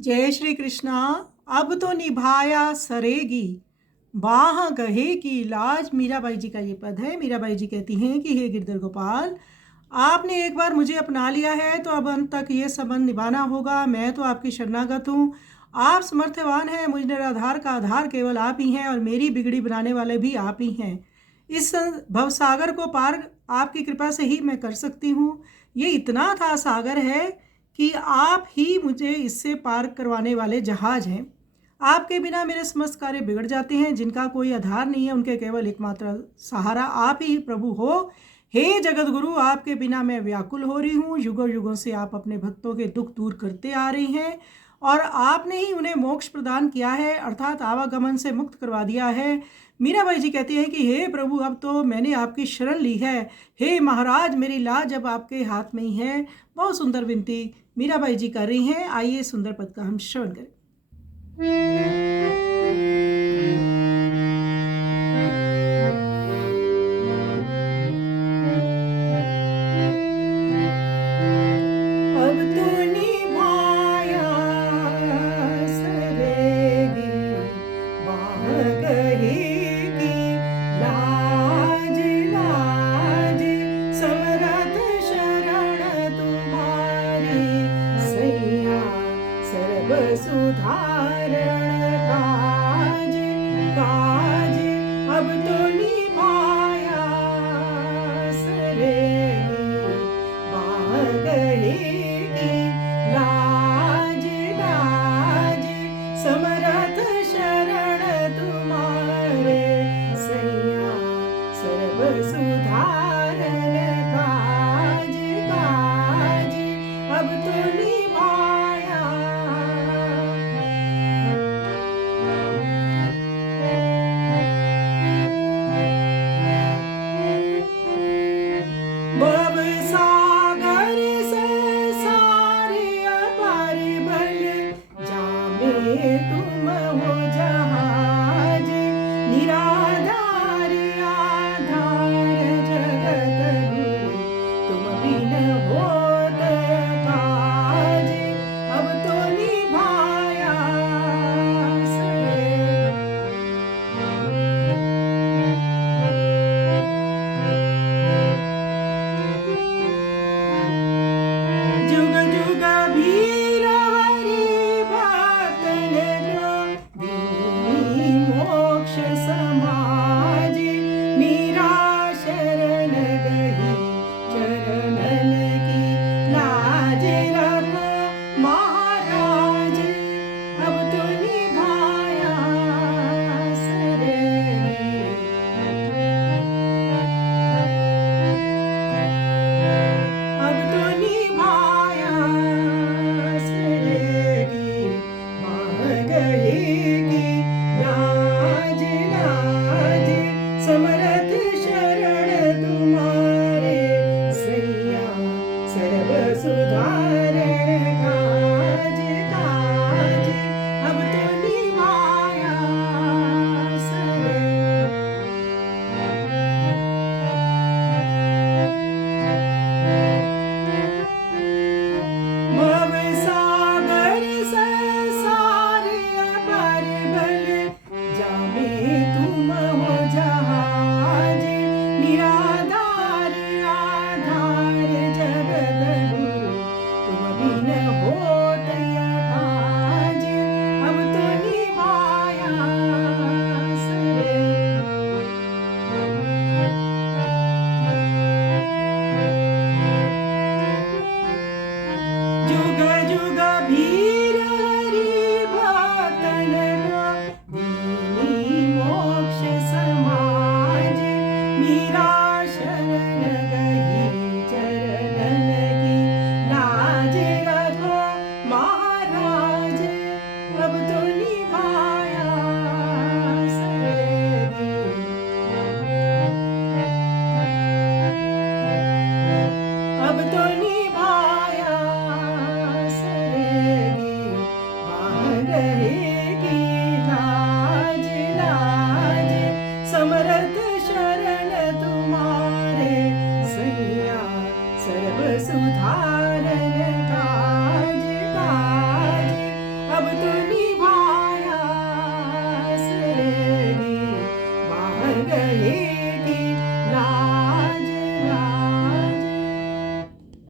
जय श्री कृष्णा। अब तो निभाया सरेगी, बाह गहेगी लाज। मीराबाई जी का ये पद है। मीराबाई जी कहती हैं कि हे गिरधर गोपाल, आपने एक बार मुझे अपना लिया है तो अब अंत तक ये संबंध निभाना होगा। मैं तो आपकी शरणागत हूँ। आप समर्थवान हैं, मुझ निराधार का आधार केवल आप ही हैं और मेरी बिगड़ी बनाने वाले भी आप ही हैं। इस भवसागर को पार आपकी कृपा से ही मैं कर सकती हूँ। ये इतना था सागर है कि आप ही मुझे इससे पार करवाने वाले जहाज हैं। आपके बिना मेरे समस्त कार्य बिगड़ जाते हैं। जिनका कोई आधार नहीं है, उनके केवल एकमात्र सहारा आप ही प्रभु हो। हे जगत गुरु, आपके बिना मैं व्याकुल हो रही हूँ। युगों युगों से आप अपने भक्तों के दुख दूर करते आ रही हैं और आपने ही उन्हें मोक्ष प्रदान किया है, अर्थात आवागमन से मुक्त करवा दिया है। मीराबाई जी कहती हैं कि हे प्रभु, अब तो मैंने आपकी शरण ली है। हे महाराज, मेरी लाज अब आपके हाथ में ही है। बहुत सुंदर विनती मीराबाई जी कर रही हैं। आइए सुंदर पद का हम श्रवण करें। अब तो निभाया सरेगी, बाह गहेगी लाज लाज। समरथ शरण तुम्हारी, सैया सर्व सुधार।